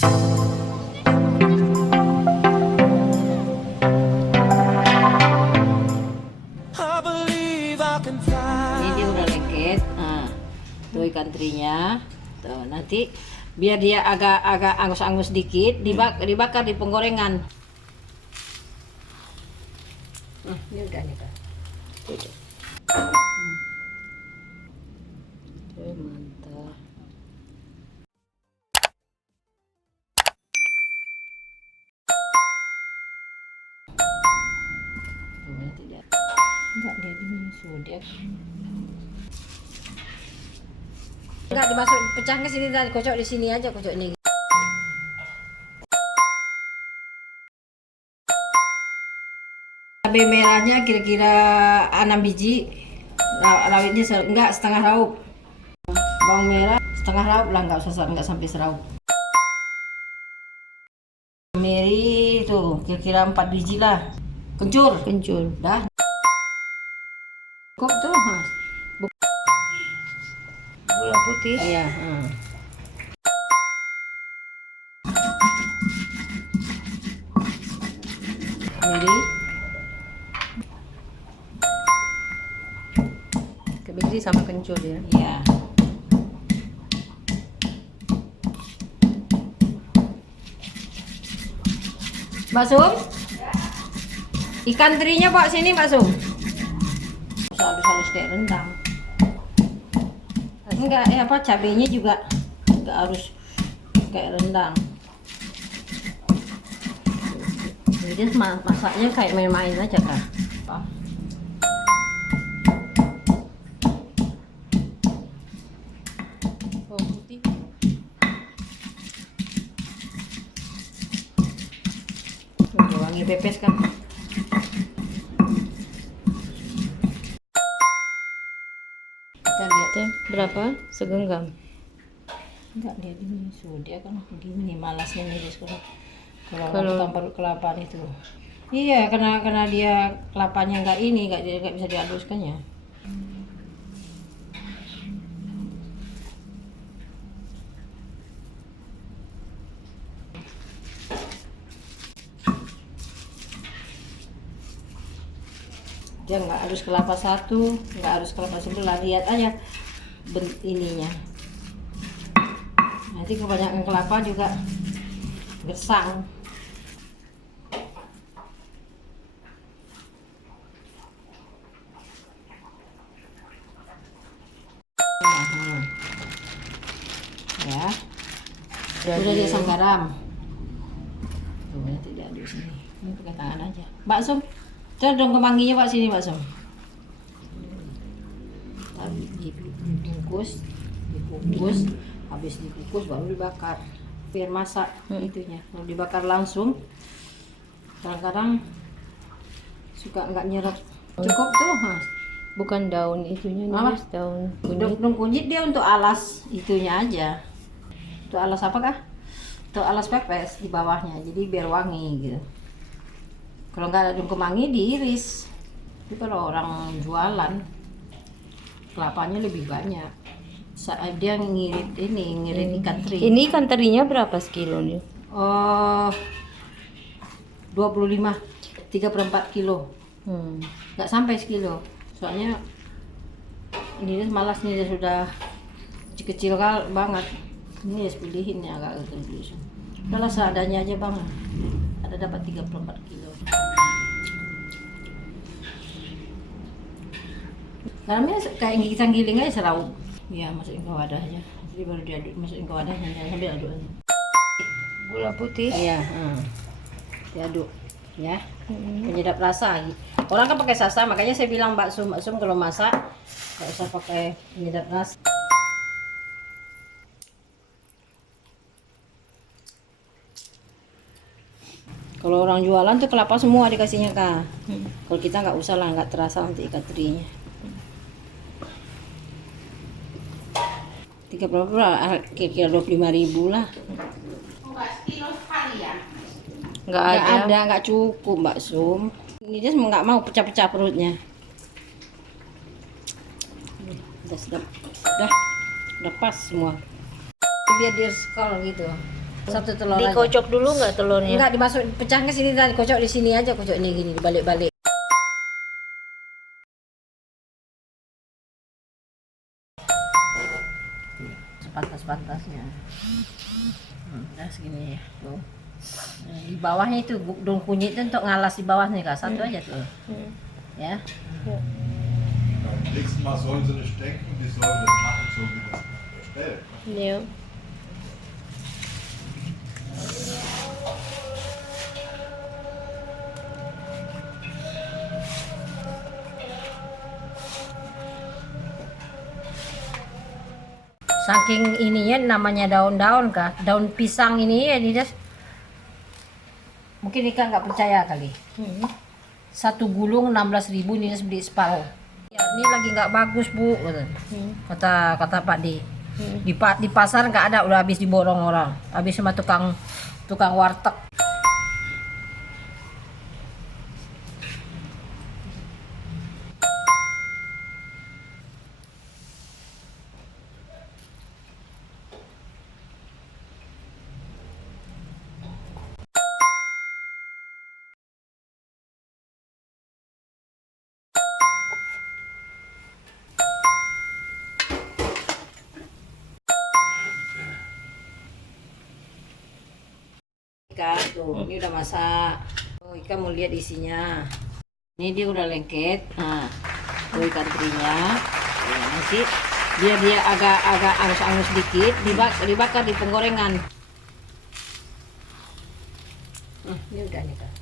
Ini dia udah lengket. Nah, tuh ikan terinya. Tuh, nanti biar dia agak angus-angus dikit, dibakar di penggorengan. Nah, ini udah nih Kak. Tuh. Mantap. Enggak, dia ini sudah. Enggak dimasuk, pecah ke sini tadi, kocok di sini aja, kocok ini. Cabai merahnya kira-kira 6 biji. Rawitnya enggak setengah raup. Bawang merah setengah raup lah, enggak sampai seraup. Meri tuh kira-kira 4 biji lah. Kencur. Dah. Cukup tuh, Mas. Gula putih. Iya, Meri. Kebiri sama kencur ya. Iya. Mbak Sum? Ikan terinya bawa sini, Mbak Sum. Halus-halus kayak rendang. Enggak, cabenya juga enggak harus kayak rendang. Jadi masaknya kayak main-main aja, Kak. Bawang putih. Wangi pepes kan. Kita lihat Berapa? Segenggam. enggak, dia ini sudah kan begini malasnya nih kalau Kalau- tampar kelapa itu. Iya, karena dia kelapanya enggak bisa dihaluskannya. Dia nggak harus kelapa satu, nggak harus kelapa sebelah, lihat aja ininya. Nanti kebanyakan kelapa juga gersang. Ya, sudah diasam garam. Tuh, nanti diaduk sini. Ini pakai tangan aja. Mbak Sum, coba dong kemanginya Pak sini, Mbak Sum. Tadi dibungkus, habis dibungkus baru dibakar. Biar masak itunya. Kalau dibakar langsung, kadang-kadang suka nggak nyerap. Cukup tuh, Mas. Bukan daun itunya nih, Apa? Mas, daun kunyit. Daun kunyit dia untuk alas itunya aja. Untuk alas apakah? Untuk alas pepes di bawahnya. Jadi biar wangi gitu. Kalau nggak ada daun kemangi diiris. Itu kalau orang jualan kelapanya lebih banyak. Saat dia ngirit ikan teri. Ini ikan terinya berapa sekilo nih? Oh, 25, 3/4 kilo. Nggak sampai sekilo. Soalnya ini malas nih, dia sudah kecil banget. Ini ya pilihin ya agak kecil. Udahlah seadanya aja Bang. Ada dapat 3/4 kilo. Garamnya kayak kita giling aja seraup. Ya, masukin ke wadahnya. Jadi baru diaduk, masukin ke wadahnya sambil aduk aja. Gula putih. Iya, diaduk ya. Penyedap rasa. Orang kan pakai sasa, makanya saya bilang Mbak Sum kalau masak nggak usah pakai penyedap rasa. Kalau orang jualan tuh kelapa semua dikasihnya Kak. Kalau kita nggak usah lah, nggak terasa nanti ikan terinya. 3 berapa? Kira-kira 25.000 lah. Nggak ada. Nggak cukup Mbak Sum. Ini dia nggak mau pecah-pecah perutnya. Udah sedap. Udah pas semua. Biar dia sekal gitu. Satu telur aja. Dikocok dulu nggak telurnya? Enggak, dimasuk pecah ke sini dan kocok di sini aja, kocok ini gini dibalik-balik. Sepantas-pantasnya. Udah segini ya. Tuh. Nah, di bawahnya itu daun kunyit itu untuk ngalas di bawahnya Kak. Satu aja tuh. Ya. Nächstes Mal sollen sie nicht denken, die sollen das machen, so wie das bestellt. Iya. Saking ininya namanya daun-daun Kak. Daun pisang ini ya Didas. Mungkin Ika nggak percaya kali. Satu gulung 16.000 ini beli separuh. Ya, ini lagi nggak bagus Bu, kata Pak D. Di pasar nggak ada, udah habis diborong orang, habis sama tukang warteg. Tuh, ini udah masak. Tuh, ikan mau lihat isinya. Ini dia udah lengket. Nah, tuh ikan terinya. Ya, masih dia agak angus-angus sedikit. Dibakar di penggorengan. Ini udah nih Kak.